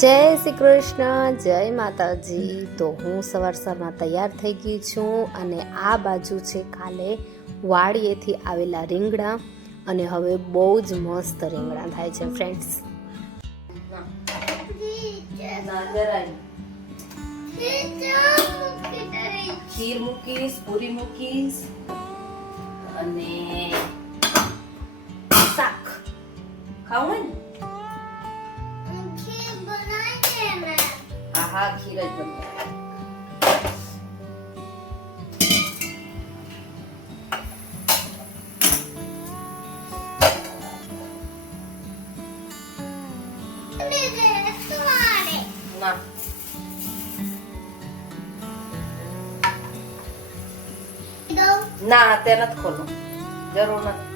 જય શ્રી કૃષ્ણ, જય માતાજી. તો હું સવારમાં તૈયાર થઈ ગઈ છું અને આ બાજુ છે કાલે વાડીએથી આવેલા રીંગણા અને હવે બહુ જ મસ્ત રીંગણા થાય છે ફ્રેન્ડ્સ. ખીર મૂકીશ, પૂરી મૂકીશ અને શાક ખાવું ને. હા, ખીર જ બને. ના તે નથી ખોલું, જરૂર નથી.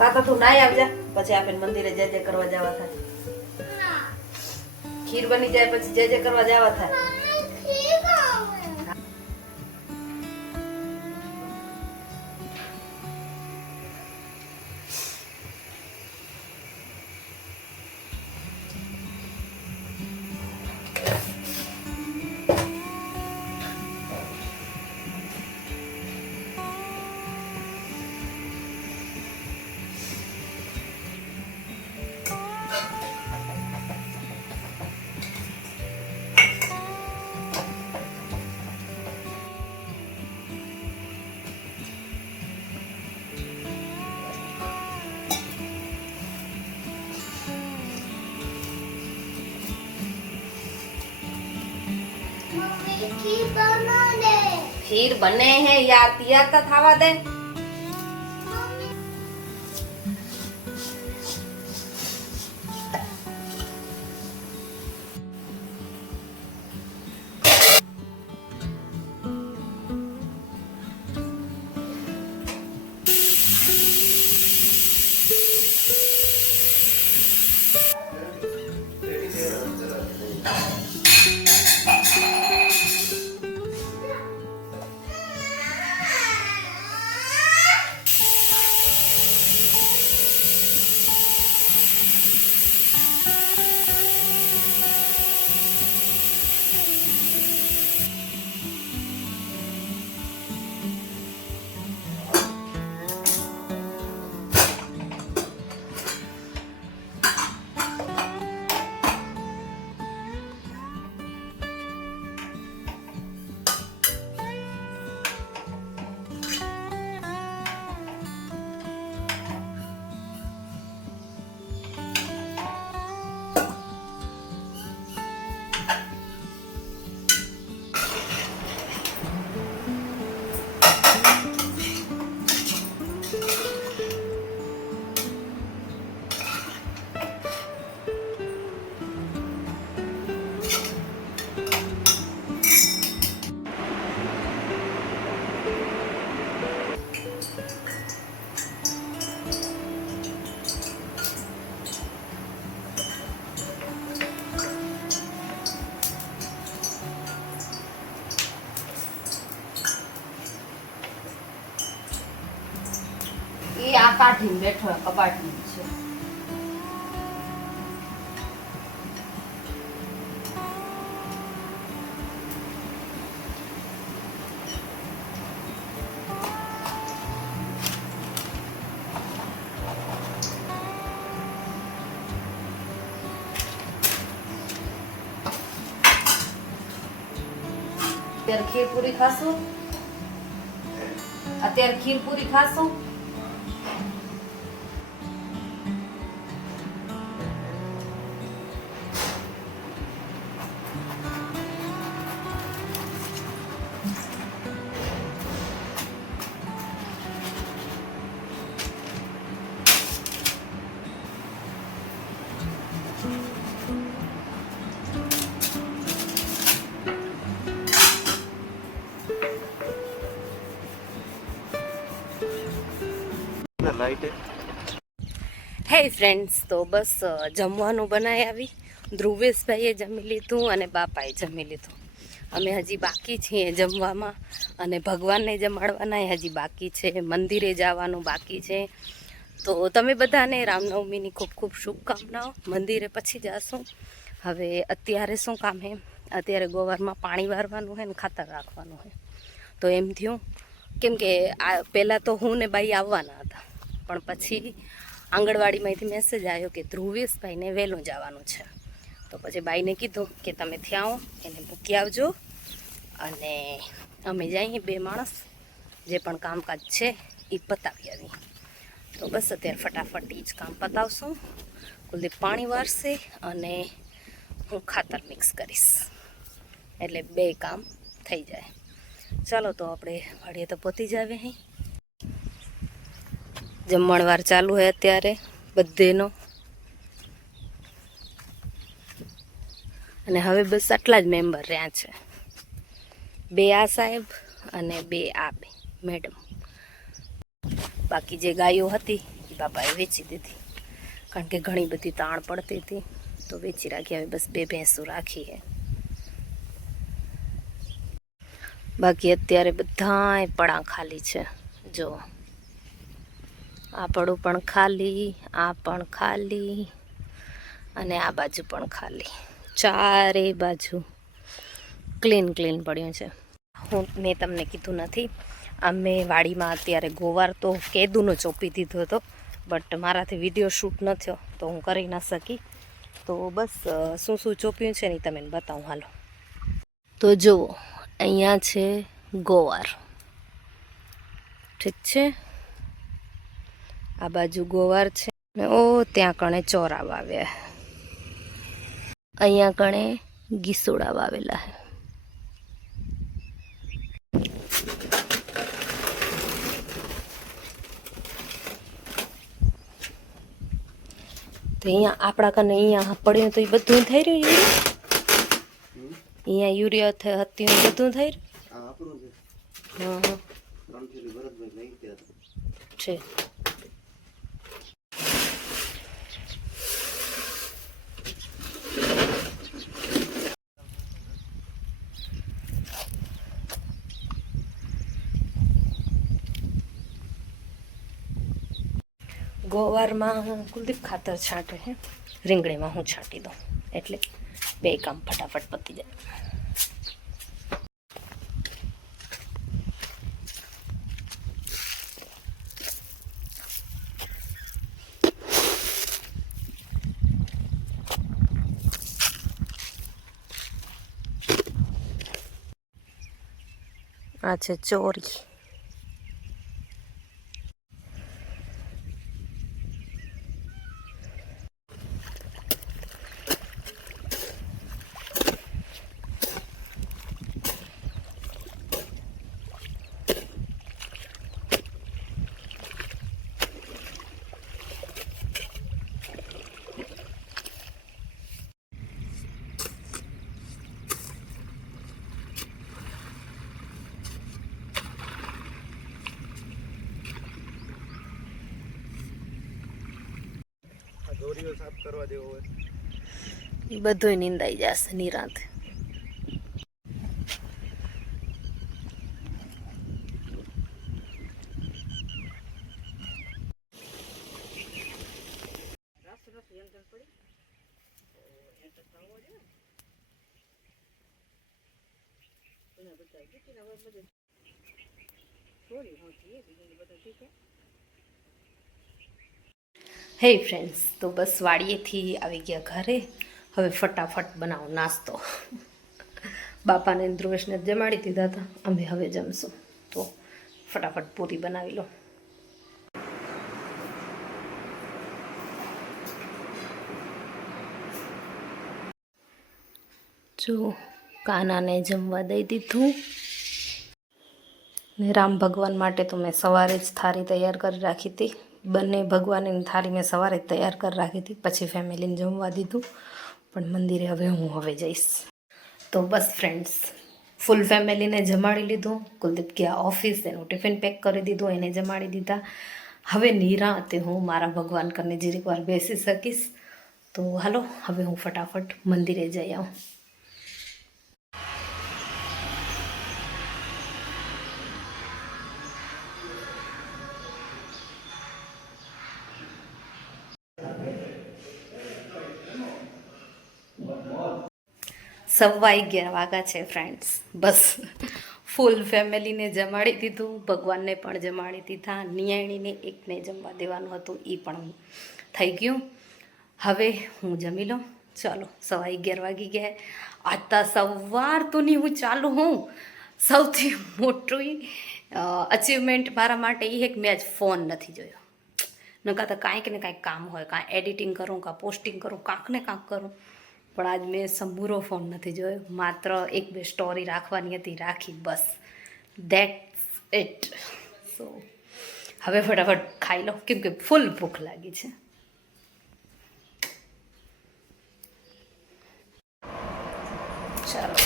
કાકા તું નાઈ આવજા, પછી આપણે મંદિરે જય જય કરવા જવા થાય. ખીર બની જાય પછી જય જય કરવા જવા થાય. खीर बने हैं यार, तैयार तो थावा दे. કાઢીને બેઠો કબાટની છે. અત્યારે ખીર પૂરી ખાશો? અત્યારે ખીર પૂરી ખાશો? હે ફ્રેન્ડ્સ, તો બસ જમવાનું બનાવી આવી. ધ્રુવેશભાઈએ જમી લીધું અને બાપાએ જમી લીધું. અમે હજી બાકી છીએ જમવામાં, અને ભગવાનને જમાડવાના હજી બાકી છે, મંદિરે જવાનું બાકી છે. તો તમે બધાને રામનવમીની ખૂબ ખૂબ શુભકામનાઓ. મંદિરે પછી જાશું. હવે અત્યારે શું કામ છે? અત્યારે ગોવારમાં પાણી વારવાનું છે ને ખાતર રાખવાનું છે. તો એમ થયું કેમ કે આ પહેલાં તો હું ને બાઈ આવવાના હતા, પણ પછી આંગણવાડીમાંથી મેસેજ આવ્યો કે ધ્રુવેશભાઈને વહેલું જવાનું છે. તો પછી બાઈને કીધું કે તમે ત્યાં આવો, એને મૂકી આવજો, અને અમે જઈએ બે માણસ જે પણ કામકાજ છે એ પતાવી આવીએ. તો બસ અત્યારે ફટાફટ જ કામ પતાવશું. કુલદીપ પાણી વારશે અને હું ખાતર મિક્સ કરીશ, એટલે બે કામ થઈ જાય. ચાલો તો આપણે વાડીએ તો પહોંચી જાવે. અહીં જમણવાર ચાલુ છે અત્યારે બધેનો, અને હવે બસ આટલા જ મેમ્બર રહ્યા છે. બે આ સાહેબ અને બે આ બે મેડમ. બાકી જે ગાયો હતી એ બાપાએ વેચી દીધી, કારણ કે ઘણી બધી તાણ પડતી હતી, તો વેચી રાખી. હવે બસ બે ભેંસો રાખી છે. બાકી અત્યારે બધાય પડા ખાલી છે. જો આ પડું પણ ખાલી, આ પણ ખાલી, અને આ બાજુ પણ ખાલી. ચારે બાજુ ક્લીન ક્લીન પડ્યું છે. મેં તમને કીધું નથી, અમે વાડીમાં અત્યારે ગોવાર તો કેદુનો ચોપી દીધો હતો, બટ મારાથી વિડીયો શૂટ ન થયો તો હું કરી ના શકી. તો બસ શું શું ચોપ્યું છે ને તમે બતાવું, હાલો. તો જુઓ, અહીંયા છે ગોવાર, ઠીક છે. આ બાજુ ગોવાર છે. ઓ ત્યાં કણે ચોરા વાવ્યા, અહીંયા કણે ગીસોડા વાવેલા છે. તો અહીંયા આપણા કને અહીંયા પડ્યું તો એ બધું થઈ રહ્યું. અહીંયા યુરિયા હતી બધું થઈ રહ્યું. હા છે. ગોવારમાં કુલદીપ ખાતર છાંટે છે, રીંગણીમાં હું છાંટી દઉં, એટલે બે કામ ફટાફટ પતી જાય. આ છે ચોરી. દોરીઓ સાફ કરવા દેવો હોય એ બધું નિંદાઈ જશે નિરાંત. હે ફ્રેન્ડ્સ, તો બસ વાડીએથી આવી ગયા ઘરે. હવે ફટાફટ બનાવો નાસ્તો. બાપાને ધ્રુવેશને જમાડી દીધા હતા, અમે હવે જમશું. તો ફટાફટ પૂરી બનાવી લો. જો કાનાને જમવા દઈ દીધું ને રામ ભગવાન માટે તો મેં સવારે જ થાળી તૈયાર કરી રાખી હતી. બંને ભગવાનની થાળી મેં સવારે જ તૈયાર કરી રાખી હતી, પછી ફેમિલીને જમવા દીધું. પણ મંદિરે હું હવે જઈશ. તો બસ ફ્રેન્ડ્સ, ફૂલ ફેમિલીને જમાડી લીધું. કુલદીપ ગયા ઓફિસ, એનું ટિફિન પેક કરી દીધું, એને જમાડી દીધા. હવે નિરાંતે હું મારા ભગવાન કરીને જીરીક વાર બેસી શકીશ. તો હાલો, હવે હું ફટાફટ મંદિરે જઈ આવું. સવા 11 વાગ્યા છે ફ્રેન્ડ્સ. બસ ફૂલ ફેમિલીને જમાડી દીધું, ભગવાનને પણ જમાડી દીધા, નિયાણીને એકને જમવા દેવાનું હતું, એ પણ થઈ ગયું. હવે હું જમી લઉં. ચાલો, સવા 11 વાગી ગયા. આજતા સવાર તો નહીં હું ચાલુ હું. સૌથી મોટું અચીવમેન્ટ મારા માટે એ છે કે મેં આજ ફોન નથી જોયો. નકા તો કાંઈક ને કાંઈક કામ હોય, કાં એડિટિંગ કરું, કાં પોસ્ટિંગ કરું, કાંક ને કાંક કરું. પણ આજ મેં સમૂરો ફોન નથી જોયો. માત્ર 1-2 સ્ટોરી રાખવાની હતી, રાખી, બસ. That's it. સો હવે ફટાફટ ખાઈ લો, કેમ કે ફૂલ ભૂખ લાગી છે. ચાલો,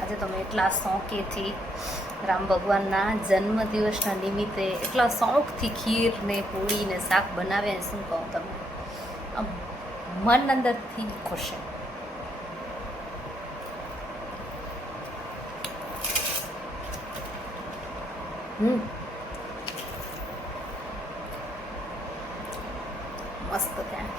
આજે તો મેં એટલા શોખીથી રામ ભગવાનના જન્મદિવસના નિમિત્તે એટલા શોખથી ખીર ને પૂરી ને શાક બનાવ્યા. શું કહું તમને, આમ મન અંદરથી ખુશ છે. મસ્ત ત્યાં.